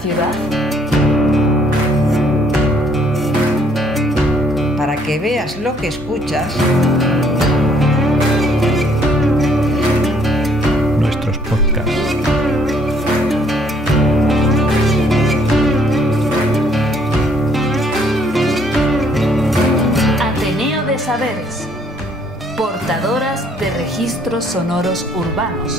ciudad? Para que veas lo que escuchas. Nuestros podcasts. Ateneo de Saberes. Portadoras de registros sonoros urbanos.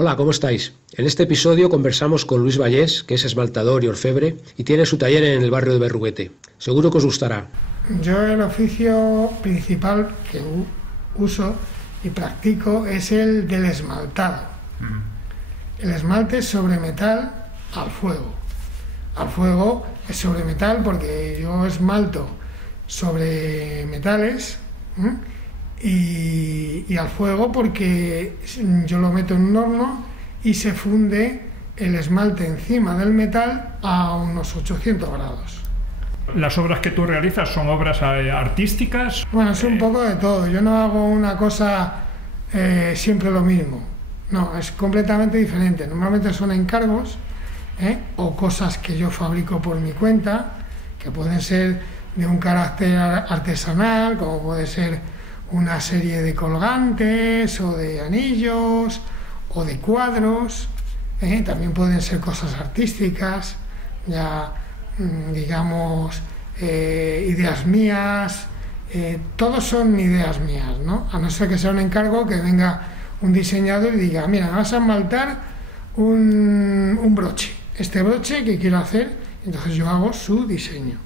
Hola, ¿cómo estáis? En este episodio conversamos con Luis Vallés, que es esmaltador y orfebre, y tiene su taller en el barrio de Berruguete. Seguro que os gustará. Yo el oficio principal que uso y practico es el del esmaltado. El esmalte es sobre metal al fuego. Al fuego es sobre metal porque yo esmalto sobre metales y al fuego porque yo lo meto en un horno y se funde el esmalte encima del metal a unos 800 grados. ¿Las obras que tú realizas son obras artísticas? Bueno, es un poco de todo. Yo no hago una cosa siempre lo mismo. No, es completamente diferente. Normalmente son encargos o cosas que yo fabrico por mi cuenta, que pueden ser de un carácter artesanal, como puede ser una serie de colgantes o de anillos o de cuadros. También pueden ser cosas artísticas, ya digamos ideas mías. Todos son ideas mías, ¿no? A no ser que sea un encargo que venga un diseñador y diga, mira, vas a esmaltar un broche, este broche que quiero hacer, entonces yo hago su diseño,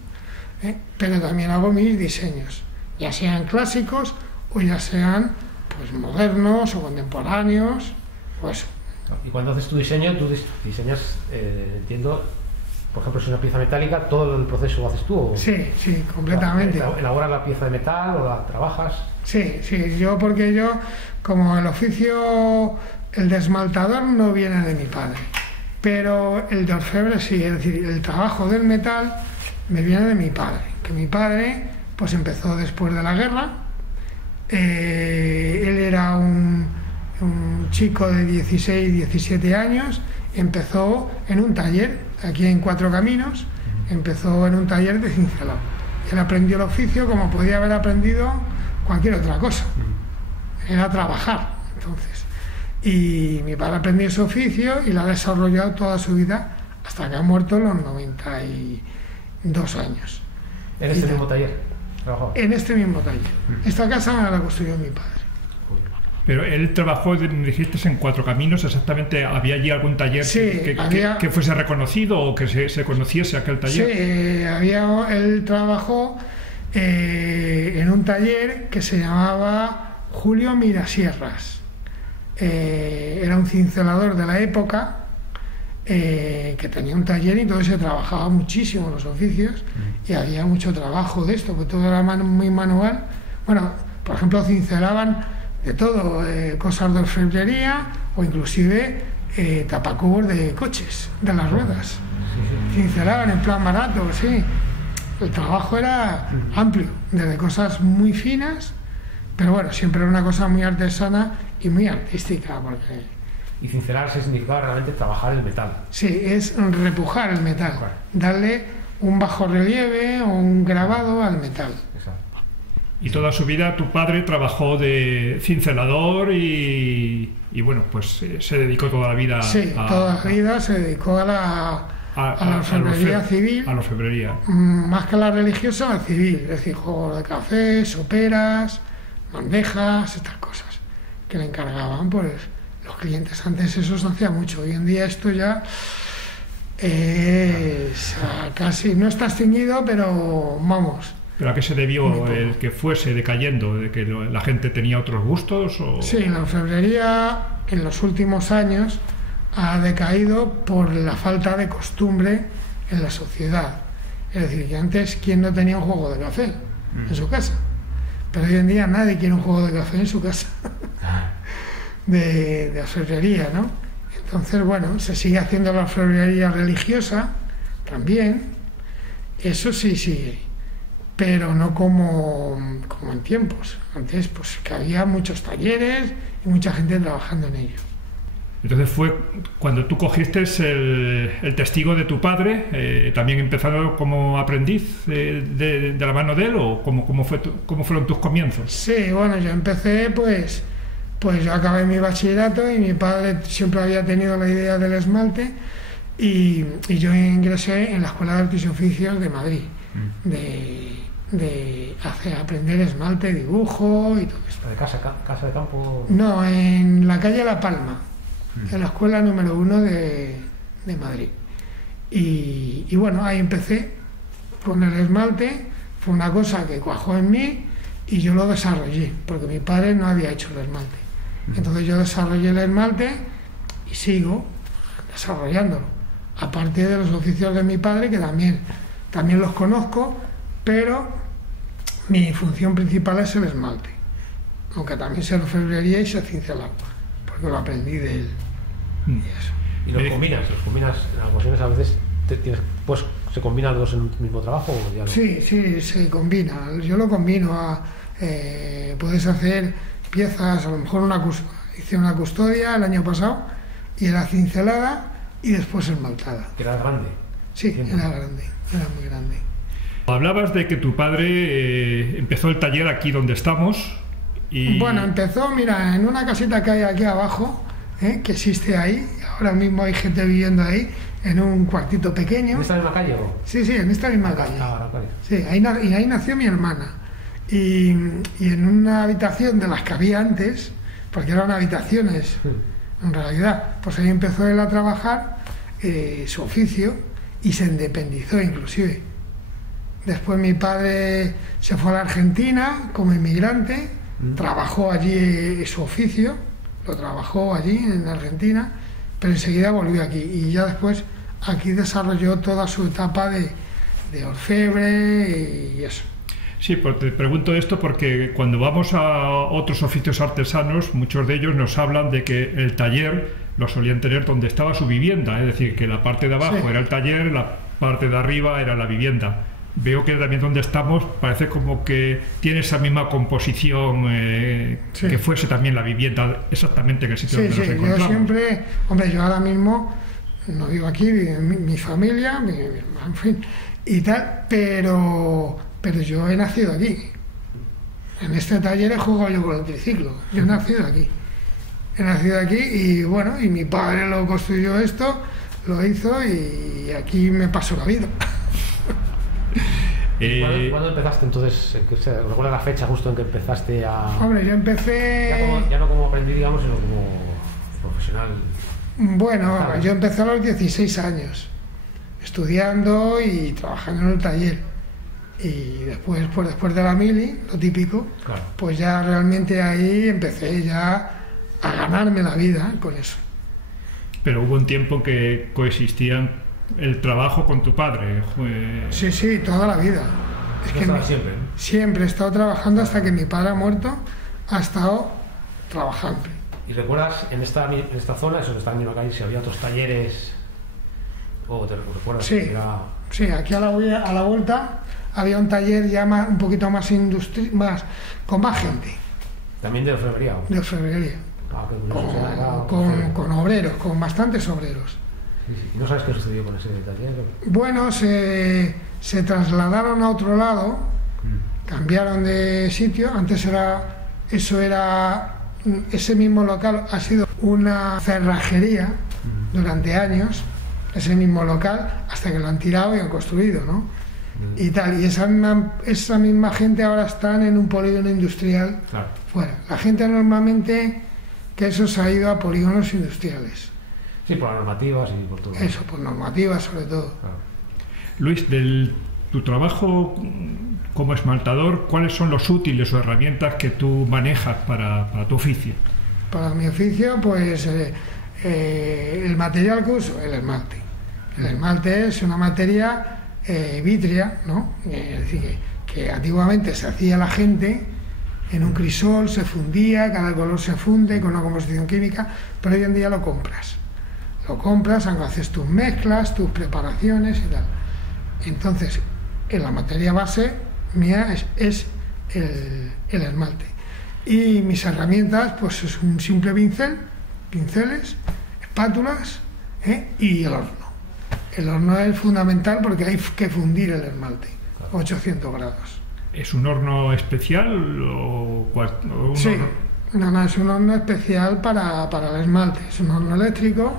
pero también hago mis diseños, ya sean clásicos o ya sean pues modernos o contemporáneos, pues. Y cuando haces tu diseño, tú diseñas, entiendo, por ejemplo, si es una pieza metálica, ¿todo el proceso lo haces tú? ¿O? Sí, completamente. ¿Elaboras la pieza de metal o la trabajas? Sí, porque yo, como el oficio, el de esmaltador no viene de mi padre, pero el de orfebre sí, es decir, el trabajo del metal me viene de mi padre, que mi padre pues empezó después de la guerra. Él era un chico de 16, 17 años, empezó en un taller, aquí en Cuatro Caminos, empezó en un taller de cincelado. Él aprendió el oficio como podía haber aprendido cualquier otra cosa, era trabajar, entonces. Y mi padre aprendió ese oficio y lo ha desarrollado toda su vida hasta que ha muerto a los 92 años. ¿En este mismo taller trabajó? En este mismo taller. Esta casa me la construyó mi padre. Pero él trabajó, dijiste, en Cuatro Caminos, exactamente. ¿Había allí algún taller que fuese reconocido o que se conociese aquel taller? Sí, él trabajó en un taller que se llamaba Julio Mirasierras. Era un cincelador de la época que tenía un taller y entonces se trabajaba muchísimo los oficios y había mucho trabajo de esto, porque todo era muy manual. Bueno, por ejemplo, cincelaban de todo, cosas de orfebrería o inclusive tapacubos de coches, de las ruedas. Cincelaban en plan barato, sí. El trabajo era amplio, desde cosas muy finas, pero bueno, siempre era una cosa muy artesana y muy artística, porque... Y cincelar se significaba realmente trabajar el metal. Sí, es repujar el metal, darle un bajo relieve o un grabado al metal. Exacto. Y toda su vida tu padre trabajó de cincelador y bueno, pues se dedicó toda la vida toda la vida se dedicó a la orfebrería civil. A la orfebrería. Más que a la religiosa, a la civil, es decir, juegos de café, soperas, bandejas, estas cosas que le encargaban pues los clientes. Antes eso se hacía mucho, hoy en día esto ya casi no está extinguido, pero vamos. ¿Pero a qué se debió el que fuese decayendo? ¿De que la gente tenía otros gustos? ¿O? Sí, la orfebrería en los últimos años ha decaído por la falta de costumbre en la sociedad. Es decir, que antes, ¿quién no tenía un juego de café en su casa? Pero hoy en día nadie quiere un juego de café en su casa de orfebrería, ¿no? Entonces, bueno, se sigue haciendo la orfebrería religiosa también, eso sí sigue, pero no como en tiempos. Antes, pues que había muchos talleres y mucha gente trabajando en ello. Entonces fue cuando tú cogiste el testigo de tu padre, también empezando como aprendiz de la mano de él, o cómo fueron tus comienzos. Sí, bueno, yo empecé pues yo acabé mi bachillerato y mi padre siempre había tenido la idea del esmalte y yo ingresé en la Escuela de Artes y Oficios de Madrid, de aprender esmalte, dibujo y todo esto. ¿De casa de campo? No, en la calle La Palma, en la escuela número 1 de Madrid. Y bueno, ahí empecé con el esmalte, fue una cosa que cuajó en mí y yo lo desarrollé, porque mi padre no había hecho el esmalte. Entonces yo desarrollé el esmalte y sigo desarrollándolo, aparte de los oficios de mi padre, que también los conozco, pero mi función principal es el esmalte, aunque también sé orfebrería y sé cincelado, porque lo aprendí de él. Y eso. ¿Y los combinas en ocasiones a veces pues se combinan los en un mismo trabajo o ya no? Sí, se combina, yo lo combino puedes hacer piezas, a lo mejor hice una custodia el año pasado y era cincelada y después esmaltada. ¿Era grande? Sí, era grande, era muy grande. Hablabas de que tu padre empezó el taller aquí donde estamos y... Bueno, empezó, mira, en una casita que hay aquí abajo, que existe ahí, ahora mismo hay gente viviendo ahí, en un cuartito pequeño. ¿En esta misma calle o? Sí, en esta misma calle. Sí, ahí nació mi hermana. Y en una habitación de las que había antes, porque eran habitaciones, en realidad, pues ahí empezó él a trabajar su oficio y se independizó inclusive. Después mi padre se fue a la Argentina como inmigrante, trabajó allí su oficio, lo trabajó allí en Argentina, pero enseguida volvió aquí y ya después aquí desarrolló toda su etapa de orfebre y eso. Sí, pues te pregunto esto porque cuando vamos a otros oficios artesanos, muchos de ellos nos hablan de que el taller lo solían tener donde estaba su vivienda, es decir, que la parte de abajo era el taller, la parte de arriba era la vivienda. Veo que también donde estamos parece como que tiene esa misma composición, que fuese también la vivienda exactamente en el sitio donde nos encontramos. Yo siempre, yo ahora mismo no vivo aquí, vive mi familia, en fin, y tal, pero yo he nacido aquí. En este taller he jugado yo con el triciclo, yo he nacido aquí. He nacido aquí y bueno, y mi padre lo construyó esto, lo hizo y aquí me pasó la vida. ¿Cuándo empezaste entonces? ¿Recuerdas la fecha justo en que empezaste a...? Hombre, yo empecé... Ya no como aprendiz, digamos, sino como profesional. Bueno, yo empecé a los 16 años, estudiando y trabajando en el taller. Y después de la mili, lo típico, claro, pues ya realmente ahí empecé ya a ganarme la vida con eso. Pero hubo un tiempo en que coexistían el trabajo con tu padre. Sí, toda la vida. Es que siempre he estado trabajando hasta que mi padre ha muerto, ha estado trabajando. ¿Y recuerdas en esta zona, eso, en esta misma calle, si había otros talleres? ¿O te recuerdas? Sí, aquí a la vuelta había un taller ya un poquito más con más gente. ¿También de orfebrería? De orfebrería. Con obreros, con bastantes obreros. ¿Y no sabes qué sucedió con ese taller? Bueno, se trasladaron a otro lado, cambiaron de sitio. Antes ese mismo local ha sido una cerrajería durante años, ese mismo local, hasta que lo han tirado y han construido, ¿no? Y tal, y esa misma gente ahora están en un polígono industrial fuera. La gente normalmente que eso se ha ido a polígonos industriales. Sí, por las normativas y por todo. Eso, por normativas sobre todo. Claro. Luis, tu trabajo como esmaltador, ¿cuáles son los útiles o herramientas que tú manejas para tu oficio? Para mi oficio, pues el material que uso, el esmalte. El esmalte es una materia vítrea, ¿no? Es decir, que antiguamente se hacía la gente en un crisol, se fundía, cada color se funde con una composición química, pero hoy en día lo compras, haces tus mezclas, tus preparaciones y tal. Entonces, la materia base mía es el esmalte. Y mis herramientas, pues es un simple pinceles, espátulas, y el horno. El horno es fundamental porque hay que fundir el esmalte, 800 grados. ¿Es un horno especial o un Sí, horno? no, es un horno especial para el esmalte. Es un horno eléctrico.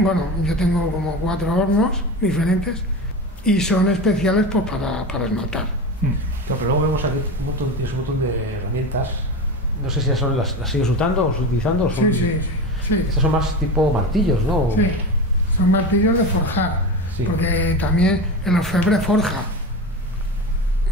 Bueno, yo tengo como 4 hornos diferentes y son especiales pues para esmaltar. Pero luego vemos aquí tienes un montón de herramientas. No sé si las sigues usando o utilizando. Sí. Estas son más tipo martillos, ¿no? Sí, son martillos de forjar. Sí. Porque también el orfebre forja.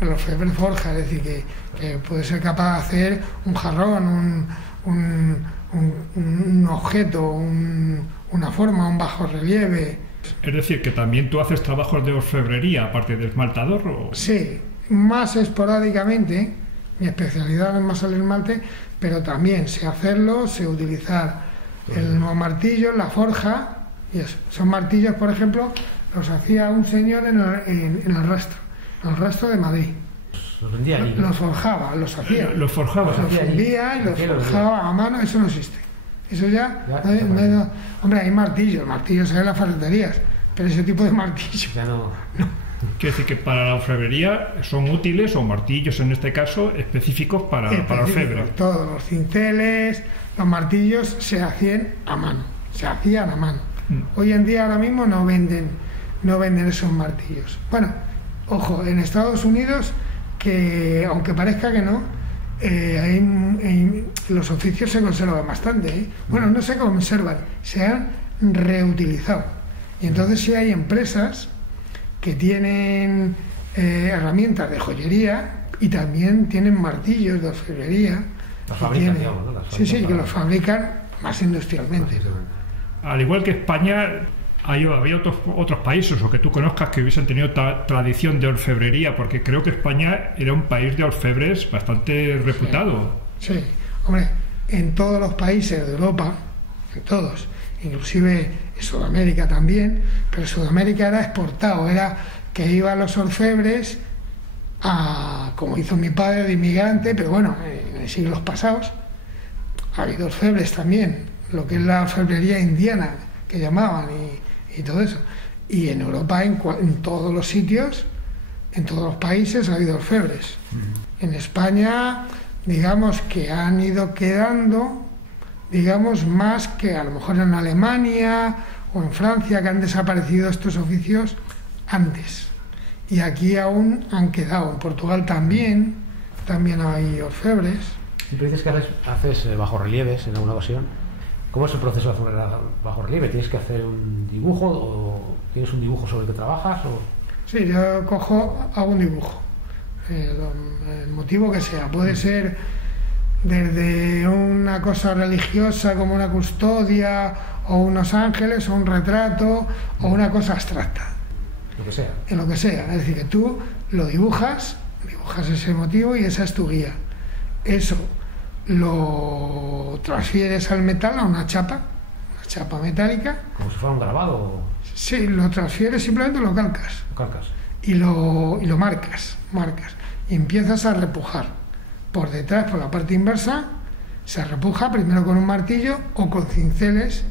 El orfebre forja, es decir, que puede ser capaz de hacer un jarrón, un objeto, una forma, un bajorrelieve. Es decir, que también tú haces trabajos de orfebrería, aparte de esmaltador. ¿O? Sí, más esporádicamente. Mi especialidad es más el esmalte, pero también sé hacerlo, sé utilizar los martillos, la forja, y eso. Son martillos, por ejemplo, los hacía un señor en el rastro de Madrid. Los vendía allí. Los forjaba, los hacía. Los forjaba. Los fundía y los forjaba a mano, eso no existe. Eso ya no, hombre, hay martillos hay en las ferreterías, pero ese tipo de martillos ya no. Quiere decir que para la orfebrería son útiles, o martillos en este caso, específicos para orfebre. Todos los cinceles, los martillos se hacían a mano. Hoy en día ahora mismo no venden esos martillos. Bueno, ojo, en Estados Unidos, que aunque parezca que no, los oficios se conservan bastante. Bueno, no se conservan, se han reutilizado. Y entonces sí hay empresas que tienen herramientas de joyería y también tienen martillos de orfebrería. Los fabrican, digamos, ¿no? Sí, que los fabrican más industrialmente. Al igual que España, había otros países o que tú conozcas que hubiesen tenido tradición de orfebrería, porque creo que España era un país de orfebres bastante reputado. Sí, hombre, en todos los países de Europa, en todos, inclusive en Sudamérica también, pero Sudamérica era exportado, era que iban los orfebres como hizo mi padre de inmigrante, pero bueno, en siglos pasados ha habido orfebres también, lo que es la orfebrería indiana que llamaban y todo eso. Y en Europa, en todos los sitios, en todos los países ha habido orfebres. En España, digamos que han ido quedando, digamos, más que a lo mejor en Alemania o en Francia, que han desaparecido estos oficios antes. Y aquí aún han quedado. En Portugal también hay orfebres. Siempre dices que haces bajorrelieves en alguna ocasión. ¿Cómo es el proceso de hacer bajorrelieve? ¿Tienes que hacer un dibujo o tienes un dibujo sobre el que trabajas? Sí, yo hago un dibujo. El motivo que sea. Puede ser desde una cosa religiosa como una custodia o unos ángeles o un retrato o una cosa abstracta. Lo que sea. En lo que sea. Es decir, que tú lo dibujas ese motivo y esa es tu guía. Eso lo transfieres al metal, a una chapa metálica. ¿Como si fuera un grabado? Sí, lo transfieres, simplemente lo calcas. Lo calcas. Y lo marcas. Y empiezas a repujar. Por detrás, por la parte inversa, se repuja primero con un martillo o con cinceles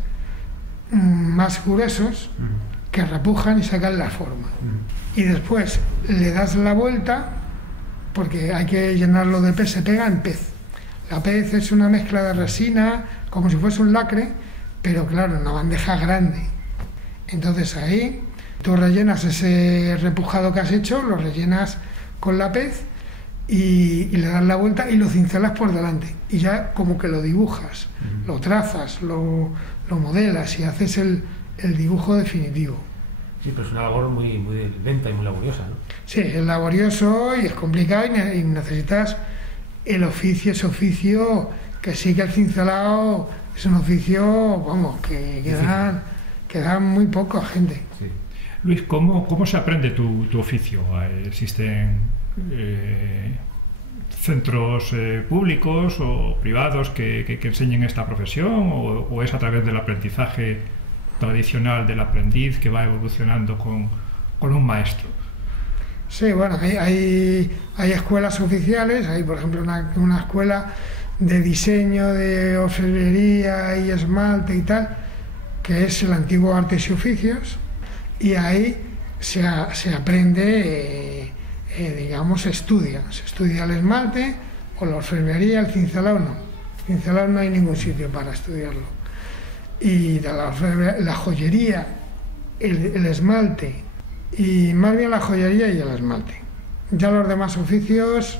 más gruesos que repujan y sacan la forma. Y después le das la vuelta, porque hay que llenarlo de pez, se pega en pez. La pez es una mezcla de resina, como si fuese un lacre, pero claro, en una bandeja grande. Entonces ahí tú rellenas ese repujado que has hecho, lo rellenas con la pez y le das la vuelta y lo cincelas por delante. Y ya como que lo dibujas, lo trazas, lo modelas y haces el dibujo definitivo. Sí, pero es una labor muy, muy lenta y muy laboriosa, ¿no? Sí, es laborioso y es complicado y necesitas ese oficio que sí que el cincelado es un oficio, vamos, que dan muy poco a gente. Sí. Luis, ¿cómo se aprende tu oficio? ¿Existen centros públicos o privados que enseñen esta profesión o es a través del aprendizaje tradicional del aprendiz que va evolucionando con un maestro? Sí, bueno, hay escuelas oficiales, hay por ejemplo una escuela de diseño de orfebrería y esmalte y tal, que es el antiguo Artes y Oficios, y ahí se aprende, digamos, se estudia el esmalte o la orfebrería. El cincelado no. El cincelado no hay ningún sitio para estudiarlo. Y de la joyería, el esmalte, y más bien la joyería y el esmalte. Ya los demás oficios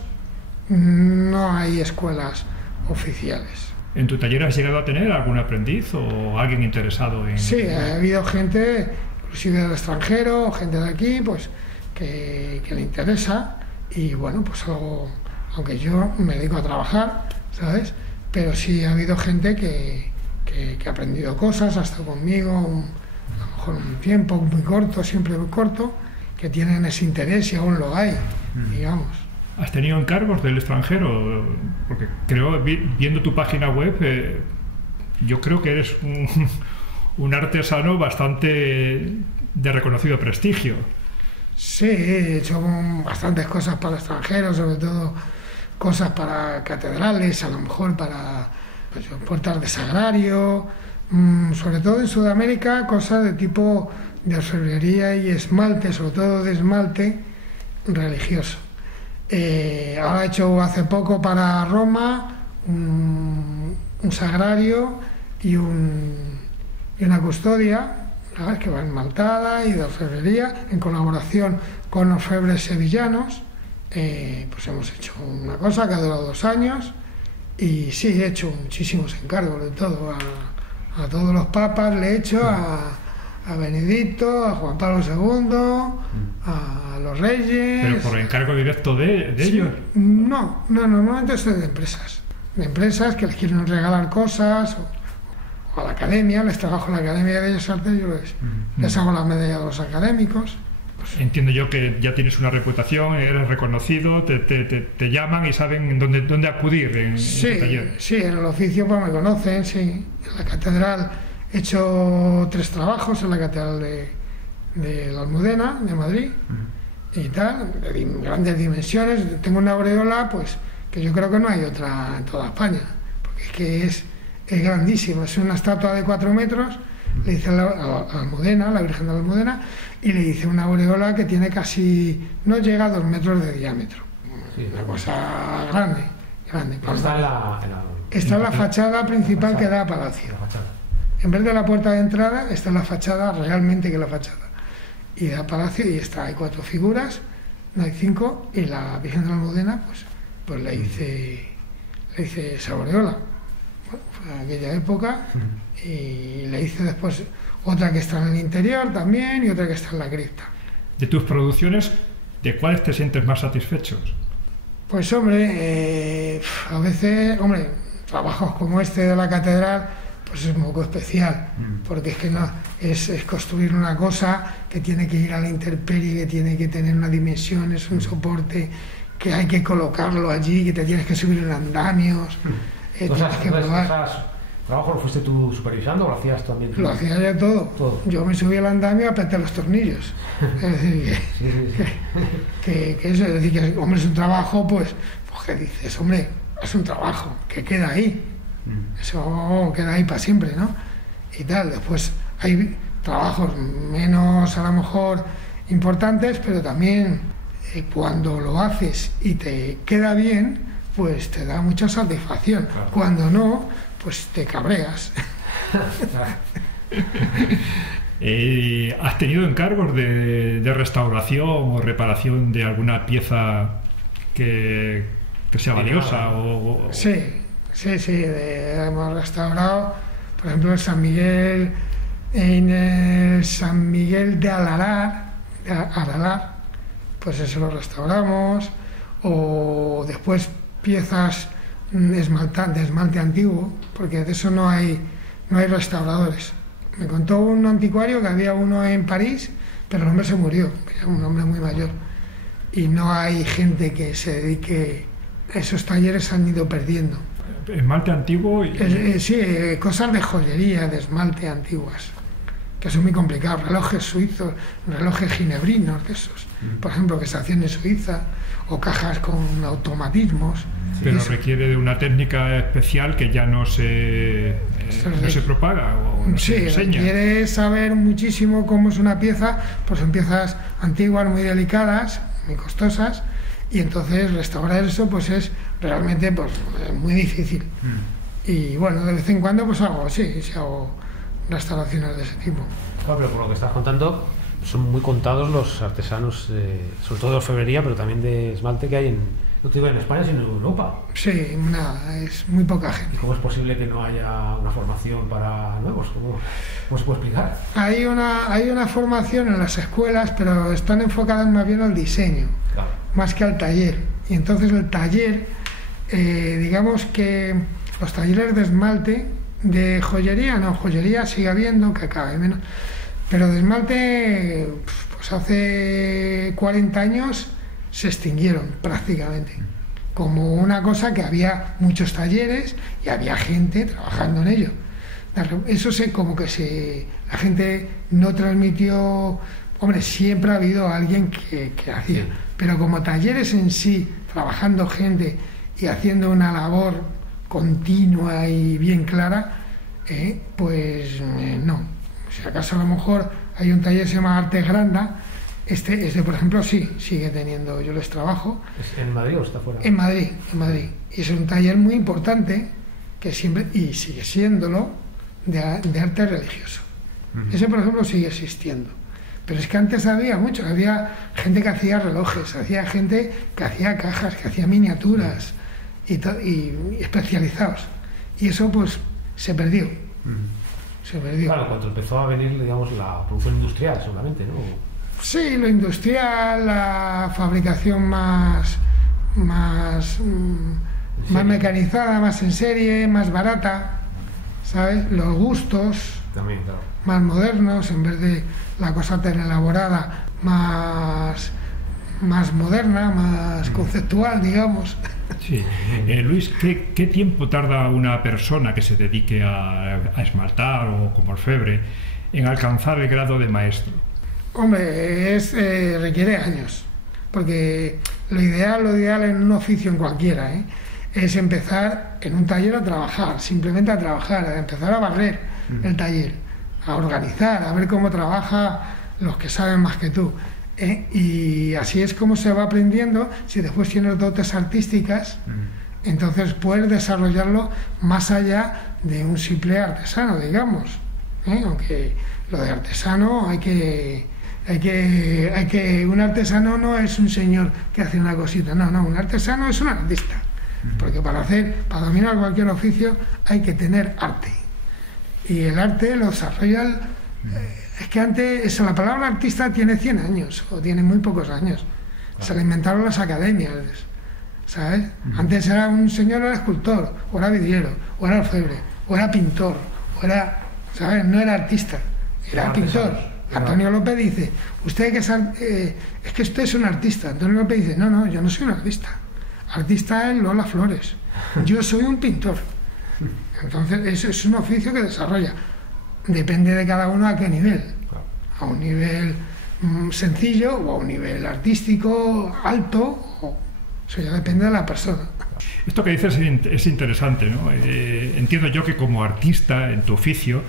no hay escuelas oficiales. ¿En tu taller has llegado a tener algún aprendiz o alguien interesado en...? Sí, ha habido gente, inclusive del extranjero, gente de aquí, pues que le interesa, y bueno, pues algo, aunque yo me dedico a trabajar, ¿sabes? Pero sí ha habido gente que ha aprendido cosas, ha estado conmigo a lo mejor un tiempo muy corto, siempre muy corto, que tienen ese interés y aún lo hay, digamos. ¿Has tenido encargos del extranjero? Porque creo, viendo tu página web, yo creo que eres un artesano bastante de reconocido prestigio. Sí, he hecho bastantes cosas para extranjeros, sobre todo cosas para catedrales, a lo mejor para puertas de sagrario, sobre todo en Sudamérica, cosas de tipo de orfebrería y esmalte, sobre todo de esmalte religioso. Ahora he hecho hace poco para Roma un sagrario y una custodia, ¿sabes?, que va esmaltada y de orfebrería, en colaboración con orfebres sevillanos. Pues hemos hecho una cosa que ha durado 2 años, y sí, he hecho muchísimos encargos de todo, a todos los papas le he hecho, a Benedicto, a Juan Pablo II, a los reyes. ¿Pero por encargo directo de ellos? No, normalmente soy de empresas que les quieren regalar cosas, o a la academia, les trabajo en la Academia de Bellas Artes, yo les hago la medalla de los académicos. Pues, entiendo yo que ya tienes una reputación, eres reconocido, te llaman y saben dónde acudir en tu taller. Sí, en el oficio pues me conocen, sí. En la catedral he hecho 3 trabajos, en la catedral de la Almudena, de Madrid, y tal, de grandes dimensiones. Tengo una aureola, pues, que yo creo que no hay otra en toda España, porque es que es grandísima, es una estatua de 4 metros, le hice a la Almudena, la Virgen de la Almudena, y le hice una aureola que tiene casi, no llega a 2 metros de diámetro. Sí, una cosa grande. Está en la fachada principal que da a Palacio. En vez de la puerta de entrada, está en la fachada, realmente que la fachada. Y da a Palacio, y hay 4 figuras, no hay 5, y la Virgen de la Almudena, pues le hice esa aureola. Bueno, fue en aquella época, y le hice después otra que está en el interior también, y otra que está en la cripta. De tus producciones, ¿de cuáles te sientes más satisfechos? Pues hombre, a veces, trabajos como este de la catedral, pues es un poco especial, porque es que no es construir una cosa que tiene que ir a la intemperie, que tiene que tener una dimensión, es un soporte que hay que colocarlo allí, que te tienes que subir en andamios, tienes que probar. ¿Trabajo lo fuiste tú supervisando o lo hacías tú también? Lo hacía yo todo. Yo me subí al andamio a apretar los tornillos. Es decir, que eso, es decir, que hombre, es un trabajo, pues que dices, hombre, es un trabajo que queda ahí. Eso queda ahí para siempre, ¿no? Y tal. Después hay trabajos menos, a lo mejor, importantes, pero también cuando lo haces y te queda bien, pues te da mucha satisfacción. Claro. Cuando no, pues te cabreas. ¿Has tenido encargos de restauración o reparación de alguna pieza que sea valiosa? Sí, hemos restaurado, por ejemplo, en el San Miguel de Aralar, pues eso lo restauramos, o después piezas de esmalte antiguo, porque de eso no hay restauradores. Me contó un anticuario que había uno en París, pero el hombre se murió, era un hombre muy mayor, y no hay gente que se dedique a esos talleres, se han ido perdiendo. ¿Esmalte antiguo? Sí, cosas de joyería, de esmalte antiguas, que son muy complicados, relojes suizos, relojes ginebrinos, de esos, por ejemplo, que se hacían en Suiza, o cajas con automatismos. Pero requiere de una técnica especial que ya no se propaga o no se enseña. Requiere saber muchísimo cómo es una pieza, pues son piezas antiguas, muy delicadas, muy costosas, y entonces restaurar eso pues es realmente pues muy difícil. Y bueno, de vez en cuando pues hago restauraciones de ese tipo. Claro, pero por lo que estás contando, son muy contados los artesanos, sobre todo de orfebrería, pero también de esmalte que hay no te digo en España, sino en Europa. Sí, nada, es muy poca gente. ¿Y cómo es posible que no haya una formación para nuevos? ¿Cómo se puede explicar? Hay una formación en las escuelas, pero están enfocadas más bien al diseño, claro, más que al taller. Y entonces el taller, digamos que los talleres de esmalte, de joyería, no, joyería sigue habiendo, que cada vez menos, pero de esmalte, pues hace 40 años se extinguieron prácticamente, como una cosa que había muchos talleres y había gente trabajando en ello. Eso la gente no transmitió, hombre, siempre ha habido alguien que hacía, pero como talleres en sí, trabajando gente y haciendo una labor continua y bien clara, no. Si acaso a lo mejor hay un taller que se llama Arte Granda, este por ejemplo sí, sigue teniendo, yo les trabajo. ¿Es en Madrid o está fuera? En Madrid. Y es un taller muy importante que siempre, y sigue siéndolo, de arte religioso. Ese por ejemplo sigue existiendo. Pero es que antes había gente que hacía relojes, había gente que hacía cajas, que hacía miniaturas y especializados. Y eso pues se perdió. Claro, cuando empezó a venir, digamos, la producción industrial seguramente, ¿no? Sí, lo industrial, la fabricación más mecanizada, más en serie, más barata, ¿sabes? Los gustos también, claro, más modernos, en vez de la cosa tan elaborada, más moderna, más conceptual, digamos. Sí. Luis, ¿qué tiempo tarda una persona que se dedique a esmaltar o como orfebre en alcanzar el grado de maestro? Hombre, requiere años, porque lo ideal en un oficio en cualquiera, es empezar en un taller a trabajar, simplemente a trabajar, a empezar a barrer el taller, a organizar, a ver cómo trabaja los que saben más que tú. Y así es como se va aprendiendo. Si después tienes dotes artísticas, entonces puedes desarrollarlo más allá de un simple artesano, digamos. Aunque lo de artesano un artesano no es un señor que hace una cosita, no, un artesano es un artista, porque para dominar cualquier oficio hay que tener arte, y el arte lo desarrolla es que antes la palabra artista tiene 100 años o tiene muy pocos años, se la inventaron las academias, ¿sabes? Antes era un señor, era escultor, o era vidriero, o era orfebre, o era pintor, o era, ¿sabes? No era artista, era pintor. Antonio López dice, usted es que usted es un artista. Antonio López dice, no, yo no soy un artista. Artista es Lola Flores. Yo soy un pintor. Entonces, eso es un oficio que desarrolla. Depende de cada uno a qué nivel. A un nivel sencillo o a un nivel artístico alto. Eso ya depende de la persona. Esto que dices es interesante, ¿no? Entiendo yo que como artista en tu oficio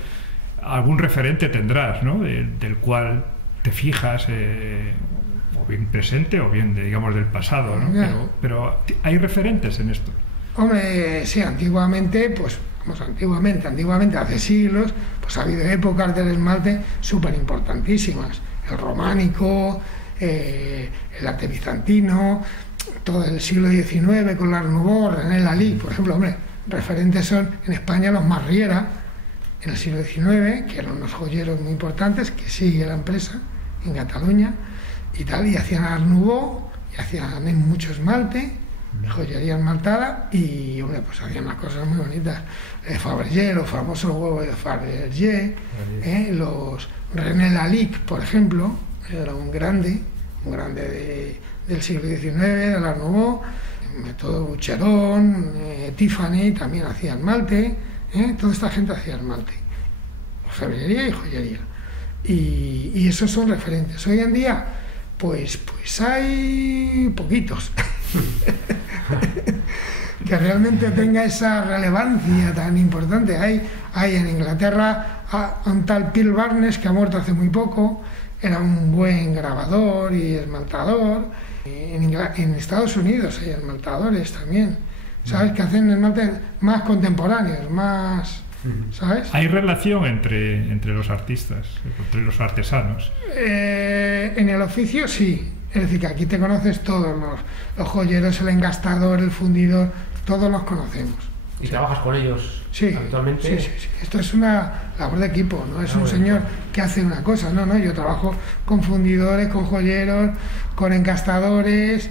algún referente tendrás, ¿no? Del cual te fijas, o bien presente o bien, digamos, del pasado, ¿no? Pero hay referentes en esto. Hombre, sí, antiguamente, hace siglos, pues ha habido épocas del esmalte súper importantísimas. El románico, el arte bizantino, todo el siglo XIX con l'Art Nouveau, René Lalique, por ejemplo. Hombre, referentes son en España los Marriera, en el siglo XIX, que eran unos joyeros muy importantes, que sigue la empresa en Cataluña y tal, y hacían Art Nouveau, y hacían mucho esmalte, joyería esmaltada, y hombre, pues hacían unas cosas muy bonitas. Fabergé, los famosos huevos de Fabergé, los René Lalique, por ejemplo, era un grande del siglo XIX, del Art Nouveau, todo Bucheron, Tiffany también hacía esmalte. Toda esta gente hacía esmalte, orfebrería y joyería, y esos son referentes. Hoy en día pues hay poquitos que realmente tenga esa relevancia tan importante. Hay en Inglaterra un tal Phil Barnes, que ha muerto hace muy poco, era un buen grabador y esmaltador. En Estados Unidos hay esmaltadores también, ¿sabes? Que hacen esmaltes más contemporáneos, más... ¿sabes? ¿Hay relación entre los artistas, entre los artesanos? En el oficio sí, es decir, que aquí te conoces todos, los joyeros, el engastador, el fundidor, todos los conocemos. ¿Y trabajas con ellos habitualmente? Sí. Esto es una labor de equipo, no es un señor que hace una cosa, no, yo trabajo con fundidores, con joyeros, con engastadores,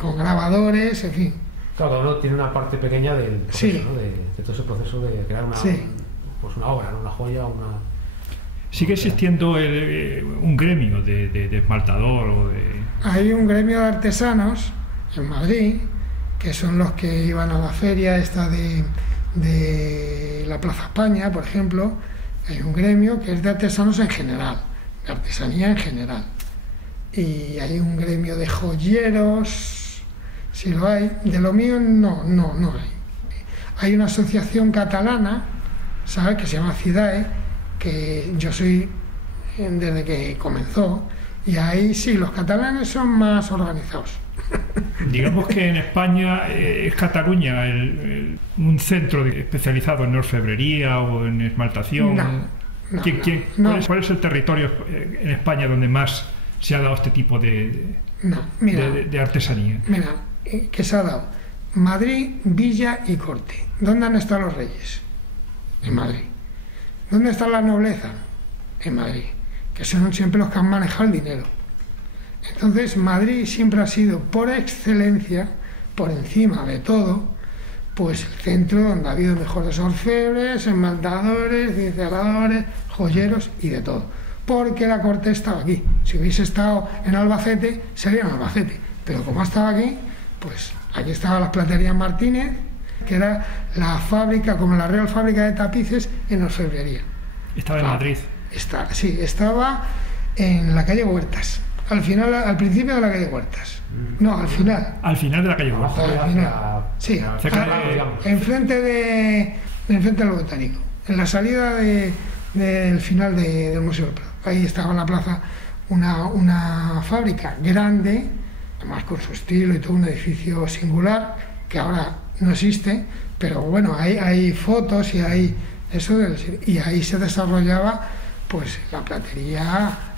con grabadores, en fin. Claro, cada uno tiene una parte pequeña del proceso, ¿no? de todo ese proceso de crear una obra, una joya, una... ¿Sigue existiendo un gremio de esmaltador? Hay un gremio de artesanos en Madrid, que son los que iban a la feria esta de la Plaza España, por ejemplo. Hay un gremio que es de artesanos en general, de artesanía en general. Y hay un gremio de joyeros... Si lo hay, de lo mío no hay. Hay una asociación catalana, ¿sabes?, que se llama CIDAE, que yo soy desde que comenzó, y ahí sí, los catalanes son más organizados. Digamos que en España es Cataluña un centro especializado en orfebrería o en esmaltación. ¿Cuál es el territorio en España donde más se ha dado este tipo de artesanía? Mira, que se ha dado Madrid, Villa y Corte. ¿Dónde han estado los reyes? En Madrid. ¿Dónde está la nobleza? En Madrid, que son siempre los que han manejado el dinero. Entonces Madrid siempre ha sido por excelencia, por encima de todo, pues el centro donde ha habido mejores orfebres, esmaltadores, cinceladores, joyeros y de todo, porque la corte estaba aquí. Si hubiese estado en Albacete, sería en Albacete, pero como estaba aquí, pues aquí estaba las platerías Martínez, que era la fábrica, como la Real Fábrica de Tapices, en orfebrería. ¿Estaba en Madrid? Sí, estaba en la calle Huertas. Al principio de la calle Huertas. No, al final. Al final de la calle Huertas. Al final. Sí, enfrente del Botánico. En la salida del final del Museo del Prado. Ahí estaba en la plaza una fábrica grande, además con su estilo y todo, un edificio singular, que ahora no existe, pero bueno, hay fotos y hay eso, y ahí se desarrollaba pues la platería,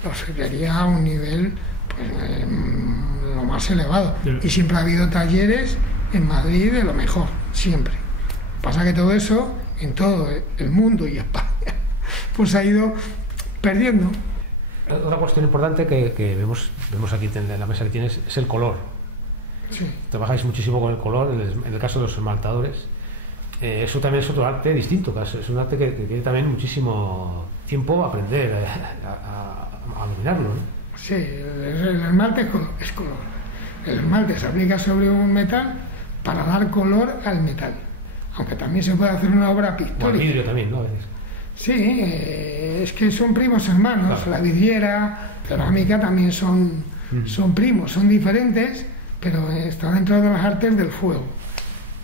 la orfebrería a un nivel pues lo más elevado, y siempre ha habido talleres en Madrid de lo mejor, siempre. Pasa que todo eso en todo el mundo y España pues ha ido perdiendo. Otra cuestión importante que vemos aquí en la mesa que tienes es el color. Sí. Trabajáis muchísimo con el color, en el caso de los esmaltadores. Eso también es otro arte distinto, es un arte que tiene también muchísimo tiempo a aprender a dominarlo, ¿no? Sí, el esmalte es color. El esmalte se aplica sobre un metal para dar color al metal, aunque también se puede hacer una obra pictórica. O el vidrio también, ¿no? A veces. Sí, es que son primos hermanos, claro. La vidriera, cerámica también son primos, son diferentes, pero está dentro de las artes del fuego.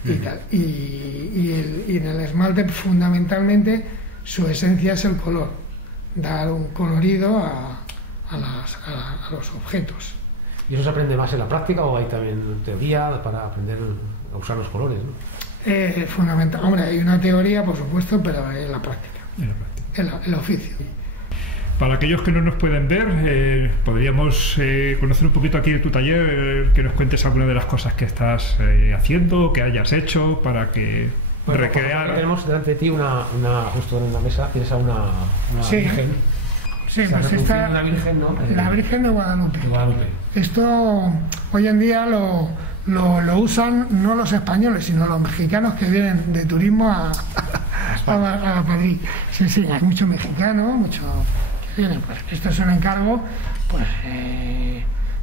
Y tal. Y en el esmalte fundamentalmente su esencia es el color, dar un colorido a los objetos. ¿Y eso se aprende más en la práctica o hay también teoría para aprender a usar los colores, ¿no? Fundamental. Hombre, hay una teoría, por supuesto, pero en la práctica, el oficio. Para aquellos que no nos pueden ver, podríamos conocer un poquito aquí de tu taller, que nos cuentes alguna de las cosas que estás haciendo, que hayas hecho, para que recrear. Tenemos delante de ti justo en la mesa, tienes a una sí. Virgen. Sí, pues esta, una Virgen, ¿no? La Virgen de Guadalupe. Guadalupe. Esto hoy en día lo usan no los españoles, sino los mexicanos que vienen de turismo a Madrid. Sí, hay muchos mexicanos, muchos que vienen. Pues esto es un encargo pues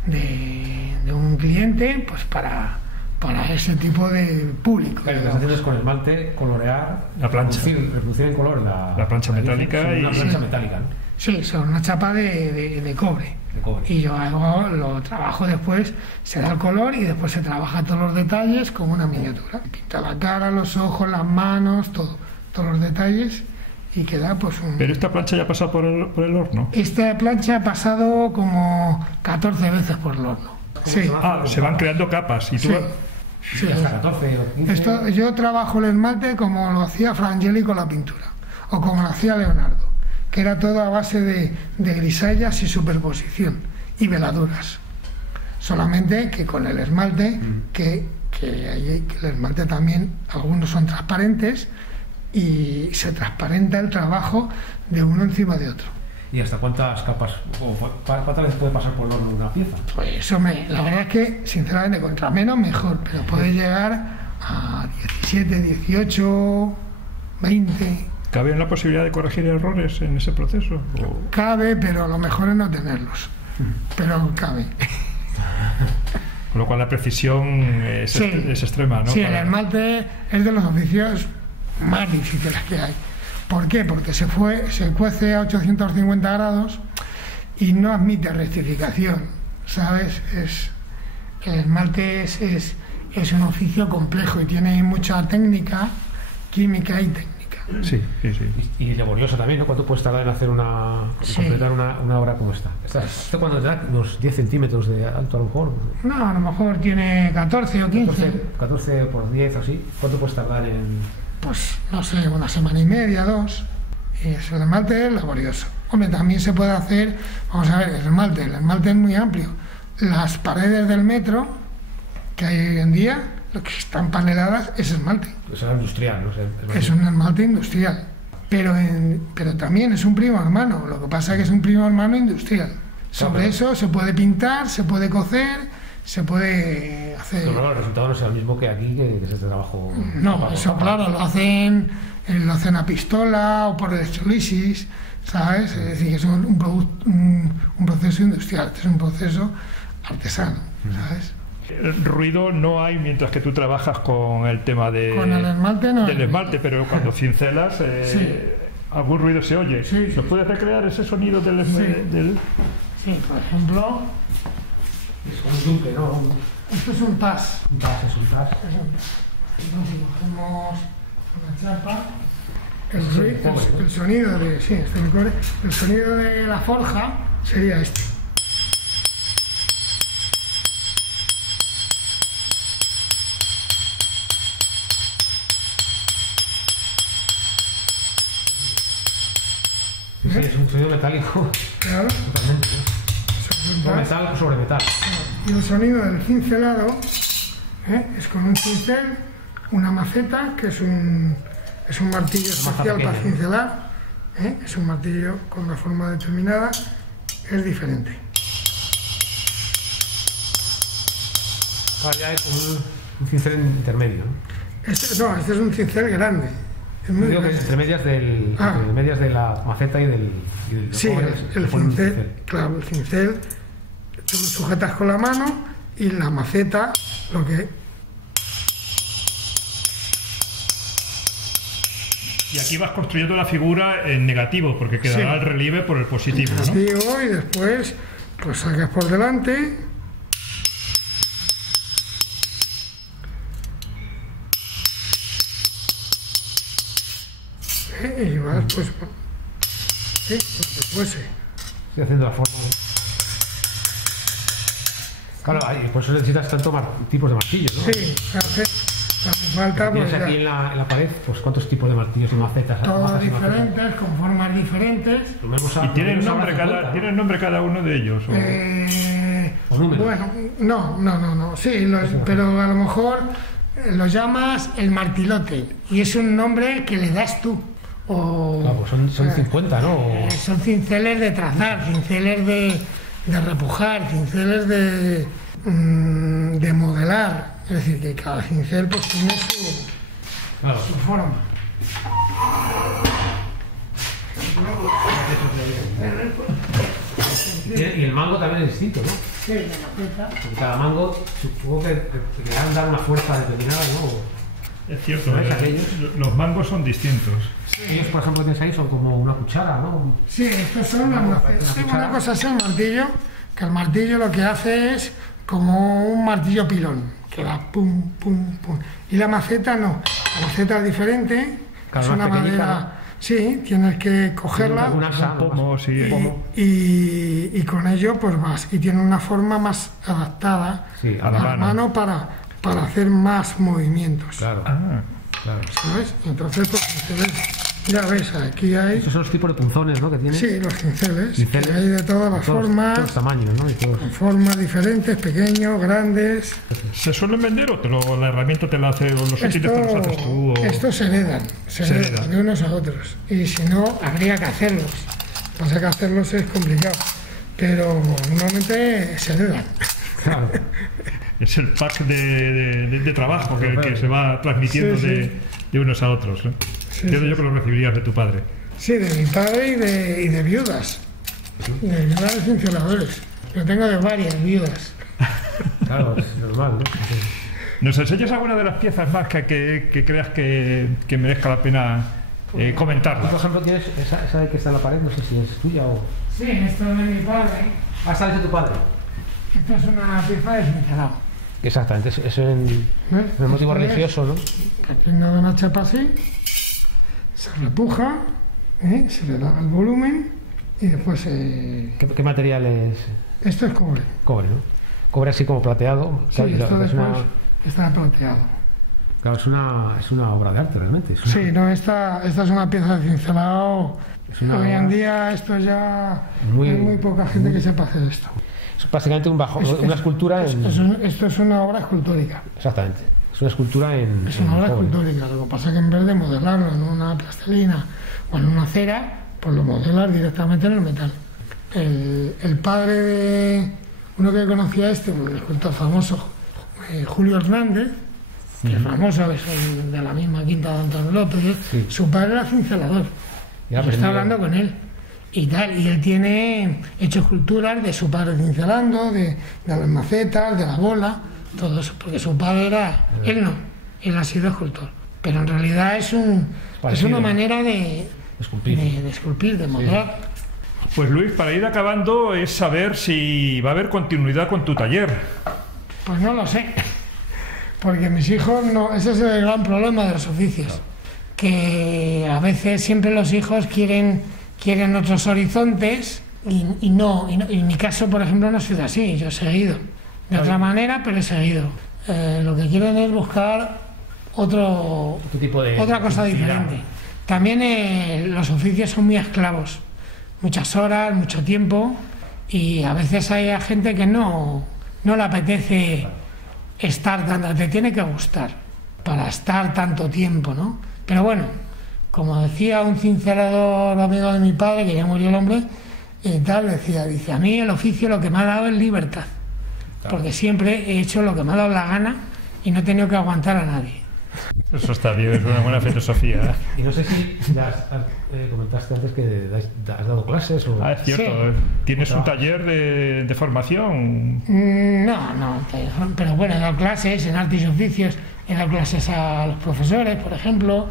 de un cliente pues para ese tipo de público. Lo que haces con esmalte, colorear, la plancha, reproducir en color la plancha metálica. Una plancha metálica, ¿no? Sí, son una chapa de cobre. de cobre. Y yo lo trabajo después, se da el color y después se trabaja todos los detalles como una miniatura. Pinta la cara, los ojos, las manos, todos los detalles y queda pues un... Pero esta plancha ya pasa por el horno. Esta plancha ha pasado como 14 veces por el horno. Sí. Se van creando capas y tú... Sí. Sí, hasta 14 o 15. Yo trabajo el esmalte como lo hacía Frangeli con la pintura, o como lo hacía Leonardo, que era todo a base de grisallas y superposición y veladuras. Solamente que con el esmalte, que el esmalte también, algunos son transparentes y se transparenta el trabajo de uno encima de otro. ¿Y hasta cuántas capas o cuántas veces puede pasar por el horno una pieza? Pues eso la verdad es que sinceramente contra menos mejor, pero puede llegar a 17, 18, 20. ¿Cabe la posibilidad de corregir errores en ese proceso? ¿O? Cabe, pero lo mejor es no tenerlos. Pero cabe. Con lo cual la precisión es extrema, ¿no? Sí, el esmalte es de los oficios más difíciles que hay. ¿Por qué? Porque se cuece a 850 grados y no admite rectificación, ¿sabes? El esmalte es un oficio complejo y tiene mucha técnica, química y técnica. Sí. Y laboriosa también, ¿no? ¿Cuánto puedes tardar en hacer completar una obra como esta? ¿Esto cuando te da unos 10 centímetros de alto a lo mejor? No, a lo mejor tiene 14 o 15. 14 por 10 o así. ¿Cuánto puedes tardar en...? Pues no sé, una semana y media, 2. Y el esmalte es laborioso. Hombre, también se puede hacer, vamos a ver, el esmalte es muy amplio. Las paredes del metro que hay hoy en día, lo que están paneladas, es esmalte. Es industrial, ¿no? Es un esmalte industrial. Pero también es un primo hermano, lo que pasa es que es un primo hermano industrial. Sobre eso se puede pintar, se puede cocer, se puede hacer... Pero el resultado no es el mismo que aquí, que es este trabajo... No, eso claro, lo hacen a pistola o por electrolisis, ¿sabes? Es decir, que es un proceso industrial, este es un proceso artesano, ¿sabes? El ruido no hay mientras que tú trabajas con el tema con el esmalte no del esmalte, pero cuando cincelas algún ruido se oye. Sí. ¿Nos puedes recrear ese sonido del... Sí, por ejemplo... Es un yunque, ¿no? Esto es un tas. Un tas. Entonces cogemos una chapa. El sonido de... Sí, el sonido de la forja sería este. Sí, es un sonido metálico. Claro. Totalmente, ¿no? Metal sobre metal. Y el sonido del cincelado es con un cincel, una maceta, que es un martillo especial para cincelar, es un martillo con una forma determinada, es diferente. Ya es un cincel intermedio, ¿no? Este es un cincel grande. Es muy digo que es entre medias de la maceta y del sí, cobre, el cincel, claro, el cincel tú lo sujetas con la mano y la maceta lo que... Y aquí vas construyendo la figura en negativo, porque quedará el relieve por el positivo, ¿no? Negativo, y después pues sacas por delante. Y vas pues después estoy haciendo la forma. Claro, por eso necesitas tantos tipos de martillos, ¿no? Sí, hace falta pues aquí en la pared, pues cuántos tipos de martillos y macetas. Todos diferentes, con formas diferentes. ¿Y tienen nombre cada uno de ellos? ¿O números? Bueno, no. Sí, pero a lo mejor lo llamas el martilote y es un nombre que le das tú. Claro, pues son 50, ¿no? Son cinceles de trazar, cinceles de repujar, cinceles de modelar. Es decir, que cada cincel pues tiene su forma. Y el mango también es distinto, ¿no? Sí, la maceta. Cada mango supongo que le dan dar una fuerza determinada, ¿no? Es cierto, los mangos son distintos. Ellos, por ejemplo, tienes ahí, son como una cuchara, ¿no? Sí, estos son las macetas. Una cosa es el martillo Que el martillo lo que hace es como un martillo pilón, que va pum, pum, pum. Y la maceta no, la maceta es diferente, claro, es una pequeñita, madera, ¿no? Sí, tienes que cogerla y con ello pues vas, y tiene una forma más adaptada a la mano para hacer más movimientos. Claro. Claro. ¿Sabes? Entonces, pues, ya ves, aquí hay... Estos son los tipos de punzones, ¿no?, que tiene. Sí, los cinceles. Que hay de todas las formas. Todos los tamaños, ¿no? Y todos. Formas diferentes, pequeños, grandes. ¿Se suelen vender o la herramienta te la hace, o los útiles te los haces tú? Estos se heredan de unos a otros. Y si no, habría que hacerlos. Pasa que hacerlos es complicado. Pero normalmente se heredan. Claro. Es el pack de trabajo que se va transmitiendo de unos a otros, ¿no? Yo que lo recibirías de tu padre. Sí, de mi padre y de viudas. De viudas de cinceladores. Yo tengo de varias viudas. Claro, es normal, ¿no? ¿Nos enseñas alguna de las piezas más que creas que merezca la pena comentarlas? Por ejemplo, tienes esa que está en la pared, no sé si es tuya o... Sí, esto es de mi padre. ¿Esta es de tu padre? Esto es una pieza de cincelado. Exactamente, es en el motivo religioso, ¿no? Partiendo de una chapa así, se repuja, se le da el volumen y después... ¿Qué material es? Esto es cobre. Cobre, ¿no? Cobre así como plateado. Sí, esto después está plateado. Claro, es una obra de arte realmente. Sí, no, esta es una pieza de cincelado. Hoy en día esto ya... hay muy poca gente que sepa hacer esto. Es básicamente una escultura esto es una obra escultórica. Exactamente. Es una escultura en... Es una obra escultórica. Lo que pasa es que en vez de modelarlo en una plastilina o en una cera, pues lo modelas directamente en el metal. El padre de uno que conocía un escultor famoso, Julio Hernández, que es famoso, es de la misma quinta de Antonio López, su padre era cincelador. Yo estaba hablando con él. Y él tiene hecho esculturas de su padre cincelando, de las macetas, de la bola, todo eso, porque su padre él ha sido escultor, pero en realidad es una manera de esculpir, de modelar. Pues Luis, para ir acabando es saber si va a haber continuidad con tu taller. Pues no lo sé, porque mis hijos no, ese es el gran problema de los oficios, que a veces siempre los hijos quieren otros horizontes y en mi caso, por ejemplo, no ha sido así. Yo he seguido de otra manera, pero he seguido. Lo que quieren es buscar otra cosa diferente. También los oficios son muy esclavos, muchas horas, mucho tiempo, y a veces hay gente que no le apetece estar tanto, te tiene que gustar para estar tanto tiempo, ¿no? Pero bueno, como decía un cincelador amigo de mi padre, que ya murió el hombre, dice, a mí el oficio lo que me ha dado es libertad, porque siempre he hecho lo que me ha dado la gana y no he tenido que aguantar a nadie. Eso está bien, es una buena filosofía. Y no sé si ya comentaste antes que has dado clases o... Es cierto, sí. ¿Tienes un taller de formación? No, pero bueno, he dado clases en artes y oficios, he dado clases a los profesores, por ejemplo.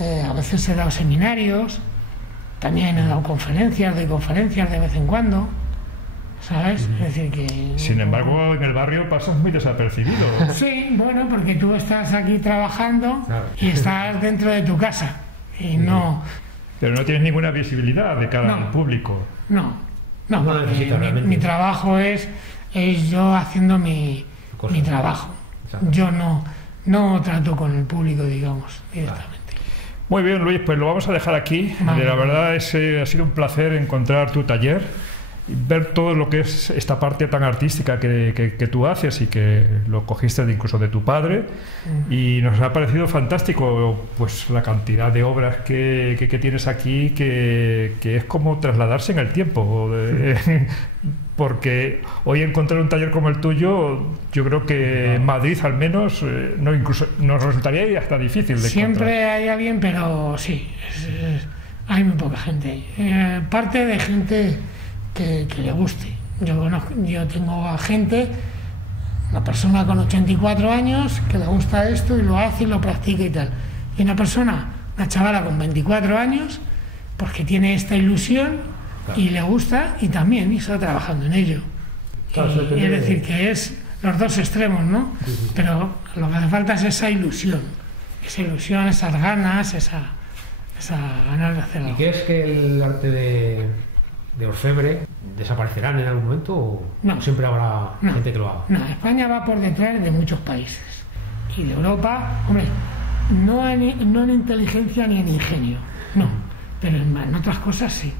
A veces he dado seminarios, también he dado conferencias de vez en cuando, ¿sabes? Es decir que... Sin embargo, en el barrio pasas muy desapercibido. Sí, bueno, porque tú estás aquí trabajando y estás dentro de tu casa y no... Pero no tienes ninguna visibilidad de cara al público. No, mi trabajo es yo haciendo mi trabajo. Yo no trato con el público, digamos, directamente. Muy bien, Luis, pues lo vamos a dejar aquí. La verdad ha sido un placer encontrar tu taller, ver todo lo que es esta parte tan artística que tú haces y que lo cogiste incluso de tu padre, y nos ha parecido fantástico pues la cantidad de obras que tienes aquí, que es como trasladarse en el tiempo, porque hoy encontrar un taller como el tuyo, yo creo que en Madrid al menos incluso nos resultaría hasta difícil de siempre encontrar. Hay alguien, pero sí, hay muy poca gente, parte de gente que le guste. Yo tengo a gente, una persona con 84 años que le gusta esto y lo hace y lo practica y tal, y una chavala con 24 años porque tiene esta ilusión y le gusta y también está trabajando en ello. Claro, es decir, que es los dos extremos, ¿no? Pero lo que hace falta es esa ilusión, esas ganas, esa ganas de hacer algo. ¿Y crees que el arte de orfebre desaparecerá en algún momento o No. siempre habrá gente que lo haga? No, España va por detrás de muchos países. Y de Europa, hombre, no en inteligencia ni en ingenio, no, pero en otras cosas sí.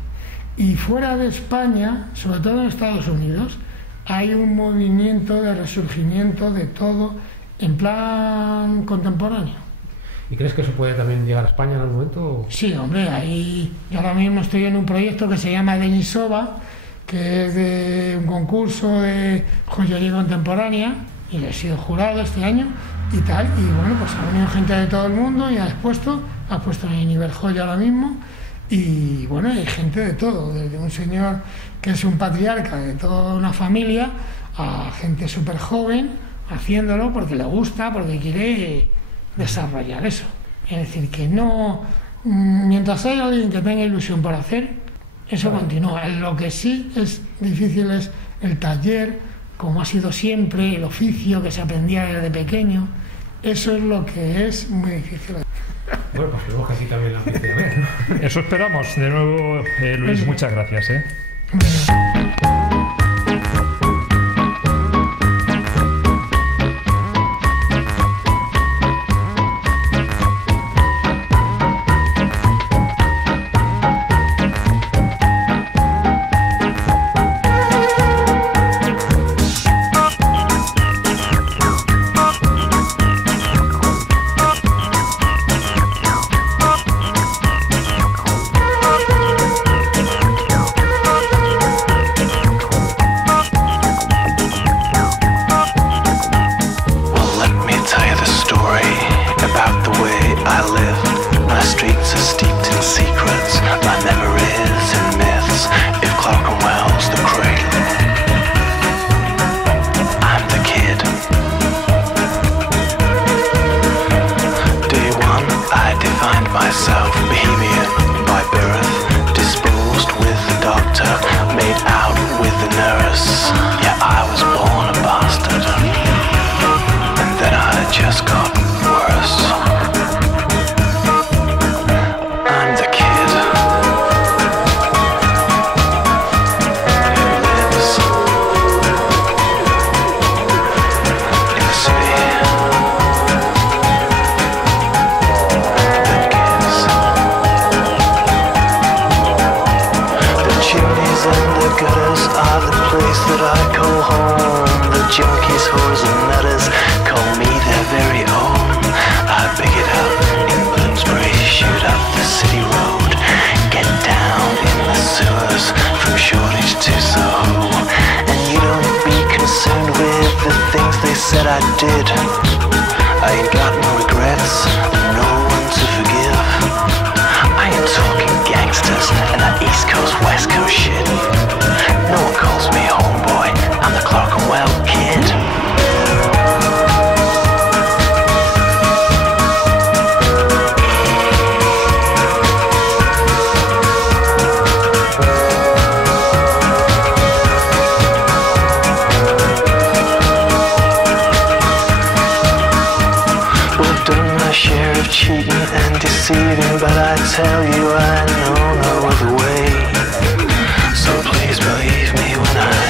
Y fuera de España, sobre todo en Estados Unidos, hay un movimiento de resurgimiento de todo en plan contemporáneo. ¿Y crees que eso puede también llegar a España en algún momento? Sí, hombre, yo ahora mismo estoy en un proyecto que se llama Denisova, que es de un concurso de joyería contemporánea, y le he sido jurado este año y tal, y bueno, pues ha venido gente de todo el mundo y ha puesto a mi nivel joya ahora mismo, y bueno, hay gente de todo, desde un señor que es un patriarca de toda una familia, a gente súper joven, haciéndolo porque le gusta, porque quiere desarrollar eso. Es decir, que no, mientras haya alguien que tenga ilusión por hacer, eso continúa. Lo que sí es difícil es el taller, como ha sido siempre, el oficio que se aprendía desde pequeño. Eso es lo que es muy difícil. Bueno, pues tenemos que así también la empiece a ver, ¿no? Eso esperamos. De nuevo, Luis, muchas gracias. Tell you I know no other way. So please believe me when I